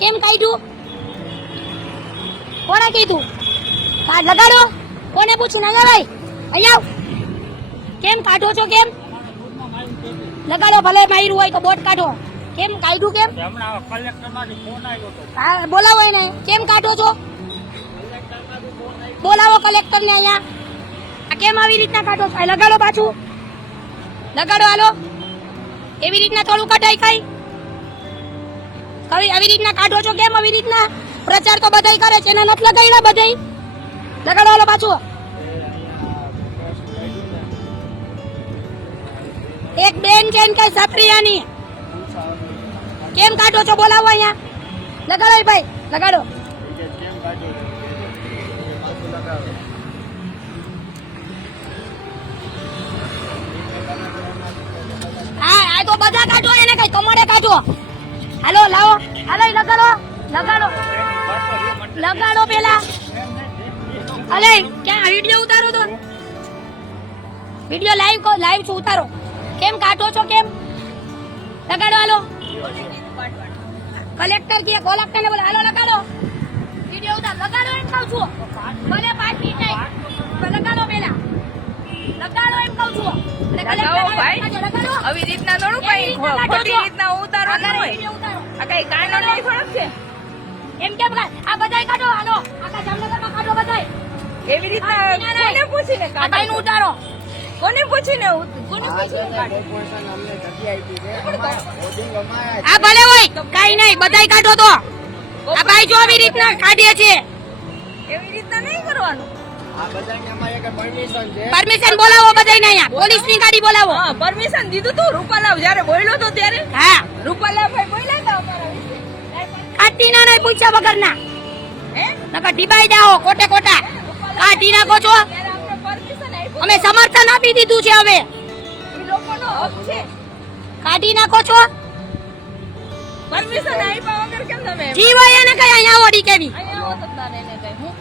કેમ કાઢ્યું? કોણે કીધું? કાર્ડ લગાડો. કોને પૂછું? નગાભાઈ અહીંયા કેમ કાઢો છો? કેમ લગાડો? ભલે માર્યું હોય તો બોટ કાઢો. કેમ કાઢ્યું? કેમ હા બોલાવો એને. કેમ કાઢો છો? બોલાવો કલેક્ટર ને અહીંયા. આ કેમ આવી રીતના કાઢો છો? લગાડો પાછું લગાડો. હાલો એવી રીતના થોડું કઢાય કઈ આવી રીતના કાઢો છો? કેમ આવી રીતના? પ્રચાર તો બધાય કરે છે, એના નથી લગાડ્યા બધાય. લગાડો હાલો પાછું. એક બેન છે કે સપ્રિયાની કેમ કાઢો છો? બોલાવો અહીંયા. લગાડો ભાઈ લગાડો. હા તો બધા કાઢો, એને કઈ તમારે કાઢો. હાલો લાવો. હાલો લગાડો લગાડો લગાડો પેલા. અલે ક્યાં વિડિયો ઉતારો તો? વિડિયો લાઈવ છો ઉતારો. કેમ કાઢો છો? કેમ લગાડો? હાલો કલેક્ટર કે કલેક્ટર ને બોલો. હાલો લગાડો વિડિયો ઉતાર. લગાડો એમ કહું છું. ભલે પાછી જાય લગાડો પેલા. લગાડો એમ કહું છું. આવી રીતના થોડું કઈ ખોટી રીતના ઉતારો ન હોય. આ કઈ કાનો નહીં થોડક છે એમ કેમ? આ બધાય કાઢો. હાલો આખા જામનગરમાં કાઢો બધાય. એવી રીતના કોને પૂછીને કાઢો? આ ઉતારો. કોને પૂછીને આ ભલે હોય કઈ નહીં, બધાય કાઢો. તો આ ભાઈ જો આવી રીતના કાઢીએ છે. એવી રીતના નહીં કરવાનું. પરમિશન બોલાવો બધાને. અહીંયા પોલીસ ની ગાડી બોલાવો. પરમિશન દીધું તું રૂપાલાવ જયારે બોલ્યો તો ત્યારે. હા રૂપાલાવ ભાઈ બોલ્યા હતા અમારા વિશે. કાઢી ના નહીં પૂછ્યા વગર ના. નકર ડીબાઈ જાઓ કોટે કોટા. કાઢી નાખો છો. અમે સમર્થન આપી દીધું છે. હવે લોકોનો હક છે. કાઢી નાખો છો. પરમિશન આપ્યા વગર કેમ તમે? જીવાય એને કઈ અહીંયા ઓડી કેવી. અહીંયા હોત તારે એને કઈ હું